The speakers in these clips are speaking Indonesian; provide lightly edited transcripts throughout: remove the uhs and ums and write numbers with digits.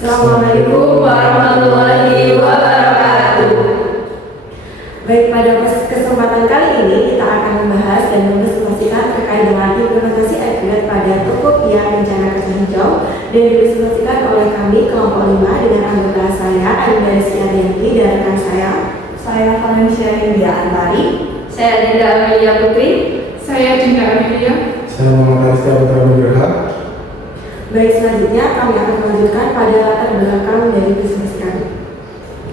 Assalamualaikum warahmatullahi wabarakatuh. Baik, pada kesempatan kali ini kita akan membahas dan mendiskusikan terkait dengan implementasi Agregat pada Tokopedia Rencana Kacang Hijau dan didiskusikan oleh kami kelompok 5 dengan anggota saya Adinda Rizky Arianti dan rekan saya Valencia India Antari, saya Dinda Amelia Putri, saya Dinda Amelia, saya Muhammad Arista Putra Nugraha. Baik, selanjutnya kami akan melanjutkan pada latar belakang dari diskusi kami.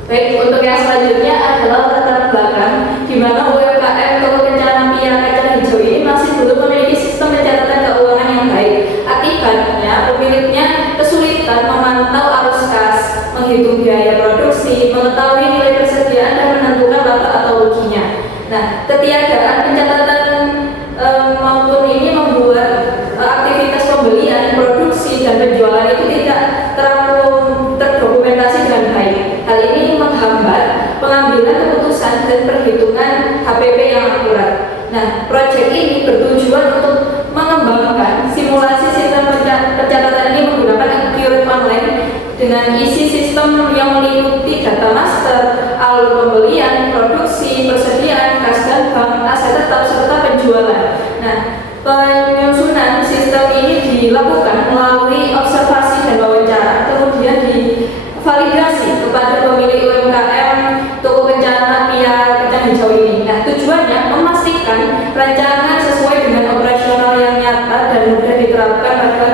Baik, untuk yang selanjutnya adalah latar belakang di mana UMKM Toko Kencana Pia Kacang Hijau ini masih belum memiliki sistem pencatatan keuangan yang baik. Akibatnya, pemiliknya kesulitan memantau arus kas, menghitung biaya produksi, mengetahui nilai persediaan dan menentukan laba atau ruginya. Nah, ketiadaan pencatatan maupun ini membuat aktivitas pembelian, produksi, dan penjualan itu tidak terdokumentasi dengan baik. Hal ini menghambat pengambilan keputusan dan perhitungan HPP yang akurat. Nah, proyek ini bertujuan untuk mengembangkan simulasi sistem pencatatan ini menggunakan Accurate Online dengan isi sistem yang meliputi data master, alur pembelian, produksi, persediaan, kas dan bank, aset tetap, serta penjualan. Nah, penyusunan sistem ini dilakukan melalui observasi dan wawancara, kemudian divalidasi kepada pemilik UMKM Toko Kencana Pia Kacang Hijau ini. Nah, tujuannya memastikan rancangan sesuai dengan operasional yang nyata dan mudah diterapkan pada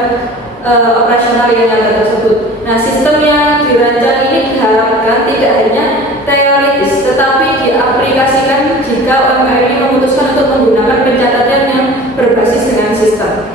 operasional yang nyata tersebut. Nah, sistem yang dirancang ini diharapkan tidak hanya teoritis, tetapi diaplikasikan jika UMKM ini memutuskan untuk menggunakan pencatatan yang berbasis dengan sistem.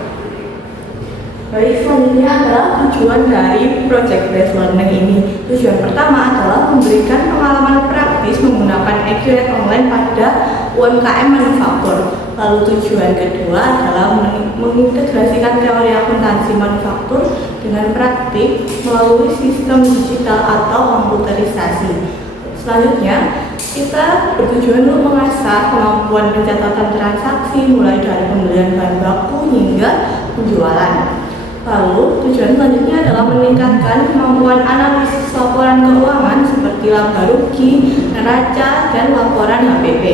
Baik, selanjutnya adalah tujuan dari Project Based Learning ini. Tujuan pertama adalah memberikan pengalaman praktis menggunakan Accurate Online pada UMKM manufaktur. Lalu tujuan kedua adalah mengintegrasikan teori akuntansi manufaktur dengan praktik melalui sistem digital atau komputerisasi. Selanjutnya, kita bertujuan untuk mengasah kemampuan pencatatan transaksi mulai dari pembelian bahan baku hingga penjualan. Lalu, tujuan selanjutnya adalah meningkatkan kemampuan analisis laporan keuangan seperti laba rugi, neraca, dan laporan HPP.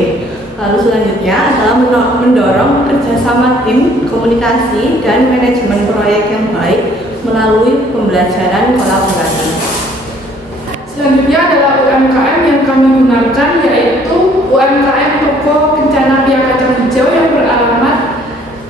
Lalu selanjutnya adalah mendorong kerjasama tim, komunikasi, dan manajemen proyek yang baik melalui pembelajaran kolaborasi. Selanjutnya adalah UMKM yang kami gunakan, yaitu UMKM Toko Kencana Pia Kacang Hijau yang beralamat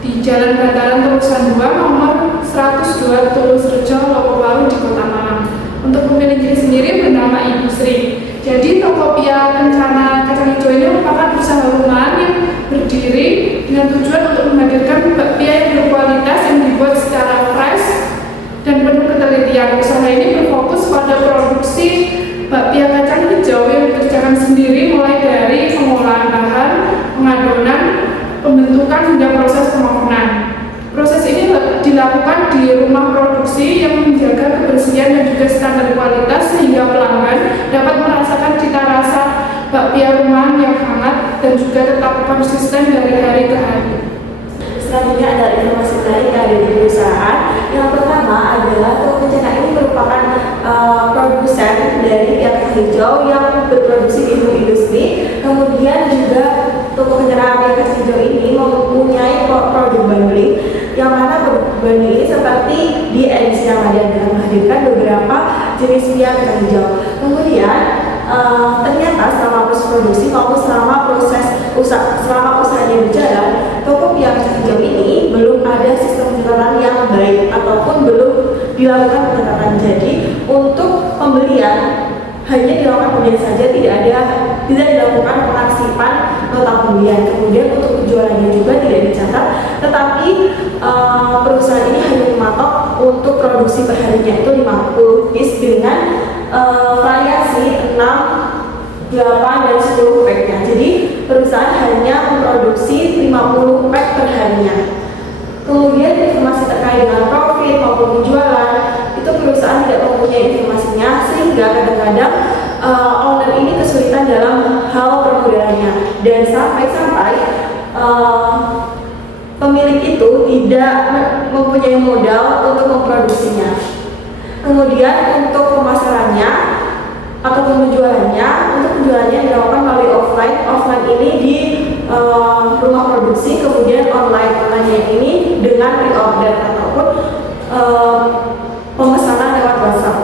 di Jalan Bantaran Terusan 2 nomor 102 Tulus Rejo, Lokowaru di Kota Malang. Untuk pemiliknya sendiri bernama Ibu Sri. Jadi Toko Pia Kencana Kacang Hijau ini merupakan usaha rumahan yang berdiri dengan tujuan untuk menghadirkan bakpia yang berkualitas yang dibuat secara fresh dan penuh ketelitian. Usaha ini berfokus pada produksi bakpia kacang hijau yang dikerjakan sendiri mulai dari pengolahan bahan, pengadonan, pembentukan hingga proses pemurnian. Proses ini dilakukan di rumah produksi yang menjaga kebersihan dan juga standar kualitas sehingga pelanggan dapat merasakan cita rasa bakpia rumahan yang hangat dan juga tetap konsisten dari hari ke hari. Selanjutnya ada informasi menarik dari perusahaan. Yang pertama adalah Toko Kencana ini merupakan produsen dari pia kacang hijau yang berproduksi di industri. Kemudian juga Toko Kencana Pia Kacang Hijau ini mempunyai produk bundling, yang mana produk bundling ini seperti di edisi Ramadan dengan menghadirkan beberapa jenis pia kacang hijau. Kemudian ternyata selama proses produksi maupun selama usahanya berjalan, Toko Pia Kacang Hijau ini belum ada sistem pencatatan yang baik ataupun belum dilakukan pencatatan. Jadi untuk pembelian hanya dilakukan pembelian saja, tidak dilakukan pengarsipan nota pembelian. Kemudian untuk penjualannya juga tidak dicatat, tetapi perusahaan ini hanya mematok untuk produksi perharinya itu 50 piece dengan variasi 6, 8, dan 10 pack-nya. Jadi perusahaan hanya memproduksi 50 pack perharinya. Kemudian informasi terkait dengan profit maupun penjualan itu perusahaan tidak mempunyai informasinya, sehingga kadang-kadang owner ini kesulitan dalam hal permodalannya dan sampai-sampai pemilik itu tidak mempunyai modal untuk memproduksinya. Kemudian untuk pemasarannya atau penjualannya, untuk penjualannya dilakukan melalui offline ini di rumah produksi, kemudian online ini dengan pre-order ataupun pemesanan lewat WhatsApp.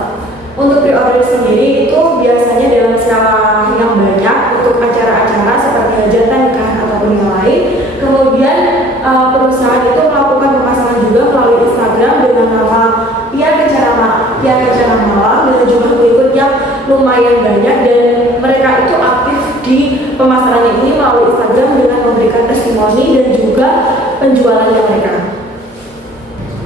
Untuk pre-order sendiri itu biasanya dalam skala yang banyak untuk acara-acara seperti hajatan, nikahan ataupun yang lain. Kemudian perusahaan itu melakukan pemasaran juga melalui Instagram dengan nama Pian Kencana Malang dengan jumlah pengikut yang lumayan banyak, dan mereka itu aktif di pemasarannya ini melalui Instagram dengan memberikan testimoni dan juga penjualannya mereka.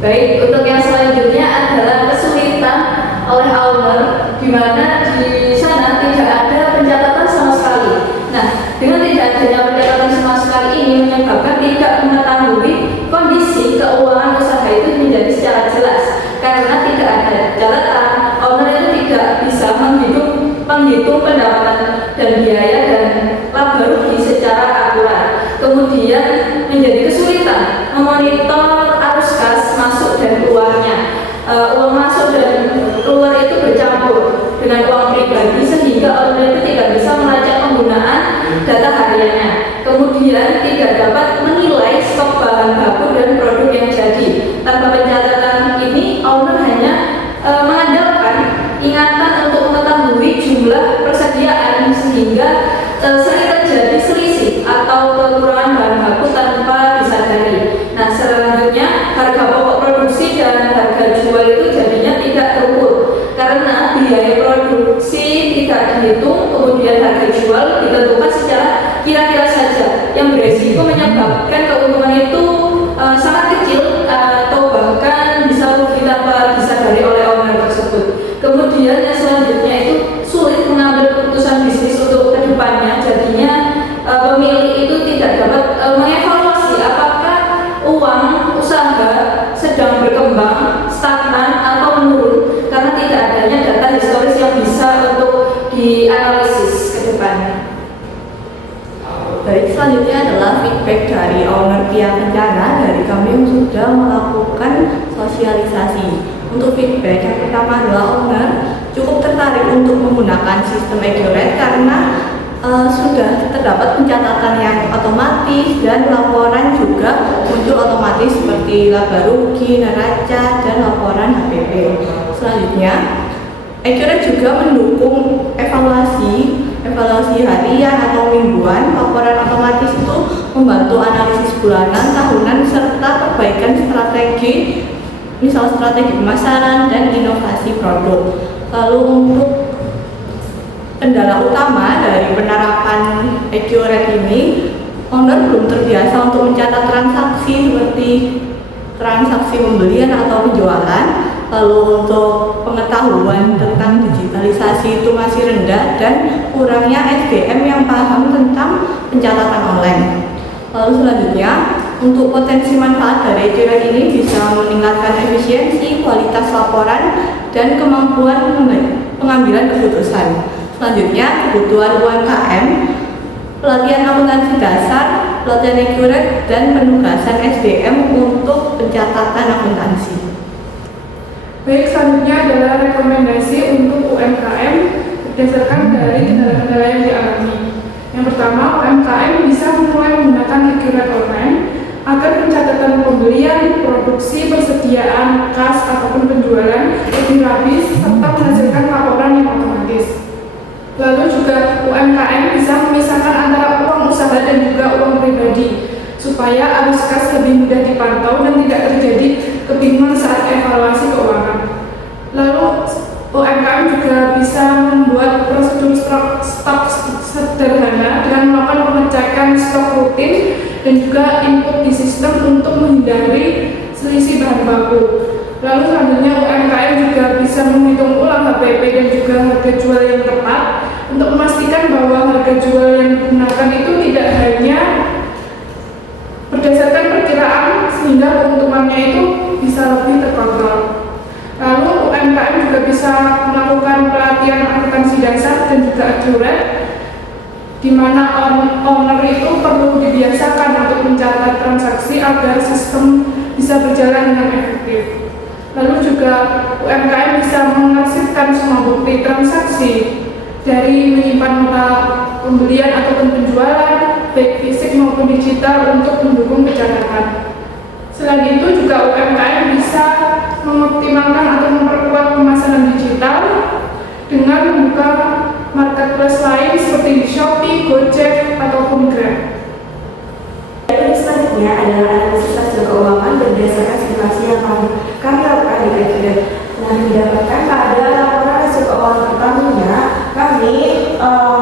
Baik, untuk yang selanjutnya adalah kesulitan oleh owner, di mana di sana tidak ada pencatatan sama sekali. Nah, dengan tidak adanya pencatatan sama sekali ini menyebabkan tidak mengetahui kondisi keuangan usaha itu menjadi secara jelas. Karena tidak ada catatan, owner itu tidak bisa menghitung pendapatan dan biaya dan laba rugi secara akurat. Kemudian menjadi kesulitan memonitor arus kas masuk dan keluarnya. Uang masuk dan keluar itu bercampur dengan uang pribadi, sehingga owner itu tidak bisa melacak penggunaan data hariannya. Kemudian tidak dapat menilai stok bahan baku dan produk yang jadi. Tanpa pencatatan ini, owner hanya mengandalkan ingatan untuk mengetahui jumlah persediaan, sehingga sering terjadi selisih atau kekurangan bahan baku tanpa disadari. Nah, selanjutnya harga pokok produksi dan harga jual itu jadinya tidak terukur karena biaya produksi tidak dihitung, kemudian harga jual ditentukan secara kira-kira saja, yang beresiko menyebabkan keuntungan itu sangat kecil atau bahkan bisa rugi tanpa disadari oleh owner tersebut. Kemudian yang selanjutnya itu sulit mengambil keputusan bisnis untuk kedepannya, jadinya pemilik itu tidak dapat mengevaluasi apakah uang usaha sedang berkembang, stagnan atau menurun, karena tidak adanya data historis yang bisa untuk dianalisis ke depannya. Baik, selanjutnya adalah feedback dari owner Pian Kencana dari kami yang sudah melakukan sosialisasi. Untuk feedback, yang pertama adalah owner cukup tertarik untuk menggunakan sistem Accurate karena sudah terdapat pencatatan yang otomatis dan laporan juga muncul otomatis seperti laba rugi, neraca, dan laporan HPP. Selanjutnya, Accurate juga mendukung evaluasi harian atau mingguan. Laporan otomatis itu membantu analisis bulanan, tahunan, serta perbaikan strategi, misal strategi pemasaran dan inovasi produk. Lalu untuk kendala utama dari penerapan Accurate ini, owner belum terbiasa untuk mencatat transaksi seperti transaksi pembelian atau penjualan. Lalu untuk pengetahuan tentang digitalisasi itu masih rendah dan kurangnya SDM yang paham tentang pencatatan online. Lalu selanjutnya, untuk potensi manfaat dari Accurate ini bisa meningkatkan efisiensi, kualitas laporan, dan kemampuan pengambilan keputusan. Selanjutnya, kebutuhan UMKM, pelatihan akuntansi dasar, pelatihan Accurate, dan penugasan SDM untuk pencatatan akuntansi. Baik, selanjutnya adalah rekomendasi untuk UMKM berdasarkan dari kendala-kendala yang dialami. Yang pertama, UMKM bisa mulai menggunakan Accurate online agar pencatatan pembelian, produksi, persediaan, kas, ataupun penjualan lebih rapi serta menghasilkan laporan yang otomatis. Lalu juga UMKM bisa memisahkan antara uang usaha dan juga uang pribadi supaya arus kas lebih mudah dipantau dan tidak terjadi kebingungan saat evaluasi keuangan. Lalu UMKM juga bisa membuat prosedur stok sederhana dengan melakukan pengecekan stok rutin dan juga input di sistem untuk menghindari selisih bahan baku. Lalu selanjutnya UMKM juga bisa menghitung ulang HPP dan juga harga jual yang tepat untuk memastikan bahwa harga jual yang digunakan itu tidak hanya berdasarkan perkiraan sehingga keuntungannya itu bisa lebih terkontrol. Lalu UMKM juga bisa melakukan pelatihan akuntansi dasar dan juga Accurate, di mana owner itu perlu dibiasakan untuk mencatat transaksi agar sistem bisa berjalan dengan efektif. Lalu juga UMKM bisa mengarsipkan semua bukti transaksi dari menyimpan nota pembelian ataupun penjualan, baik fisik maupun digital untuk mendukung kecakapan. Selain itu juga UMKM bisa mengoptimalkan atau memperkuat pemasaran digital dengan membuka marketplace lain seperti di Shopee, Gojek, ataupun Grab. Yang selanjutnya adalah analisis hasil keuangan berdasarkan simulasi yang kami lakukan di Kajian. Nah, didapatkan pada laporan hasil keuangan pertamanya, kami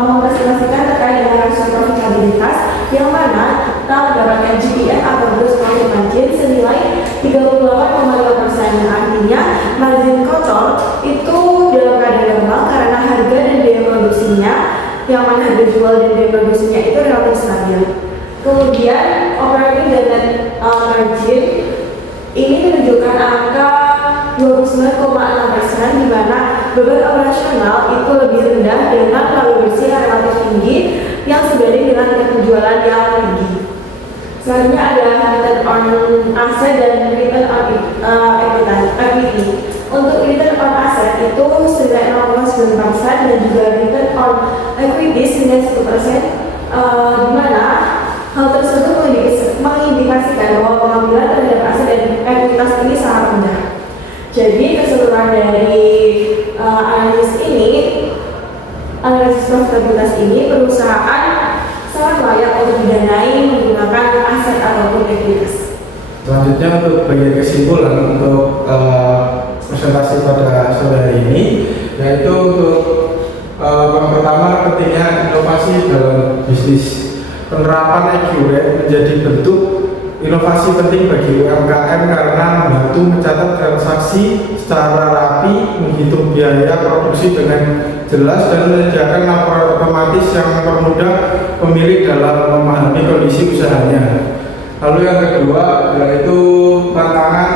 mempresentasikan terkait dengan hasil profitabilitas yang mana telah mendapatkan GPM atau gross profit margin senilai 38,2%. Artinya margin kotor itu dalam keadaan normal karena harga dan biaya produksinya, yang mana harga jual dan biaya produksinya itu relatif stabil. Kemudian operating dan net margin ini menunjukkan angka 29,6%, di mana beban operasional itu lebih rendah dengan laba bersih yang relatif tinggi yang sebanding dengan tingkat penjualan yang tinggi. Selanjutnya ada return on asset dan return on equity. Untuk return on asset itu senilai 0,9% dan juga return on equity senilai 1%, di mana hal tersebut mengindikasikan bahwa pengambilan terhadap aset dan ekuitas ini sangat rendah. Jadi keseluruhan dari analisis profitabilitas ini, perusahaan sangat layak untuk didanai menggunakan aset ataupun ekuitas. Selanjutnya untuk bagian kesimpulan untuk presentasi pada sore hari ini, yaitu untuk yang pertama pentingnya inovasi dalam bisnis. Penerapan accurate menjadi bentuk inovasi penting bagi UMKM karena membantu mencatat transaksi secara rapi, menghitung biaya produksi dengan jelas, dan menyediakan laporan otomatis yang mempermudah pemilik dalam memahami kondisi usahanya. Lalu yang kedua yaitu tantangan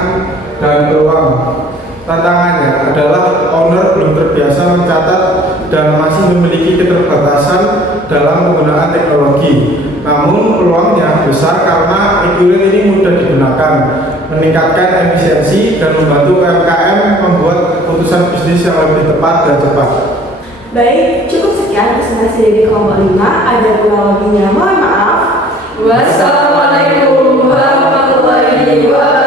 dan peluang. Tantangannya adalah owner belum terbiasa mencatat dan masih memiliki keterbatasan dalam penggunaan teknologi. Namun peluangnya besar karena accurate ini mudah digunakan, meningkatkan efisiensi dan membantu UMKM membuat keputusan bisnis yang lebih tepat dan cepat. Baik, cukup sekian presentasi dari kelompok 5. Ada kurang lebihnya mohon maaf. Wassalamualaikum warahmatullahi wabarakatuh.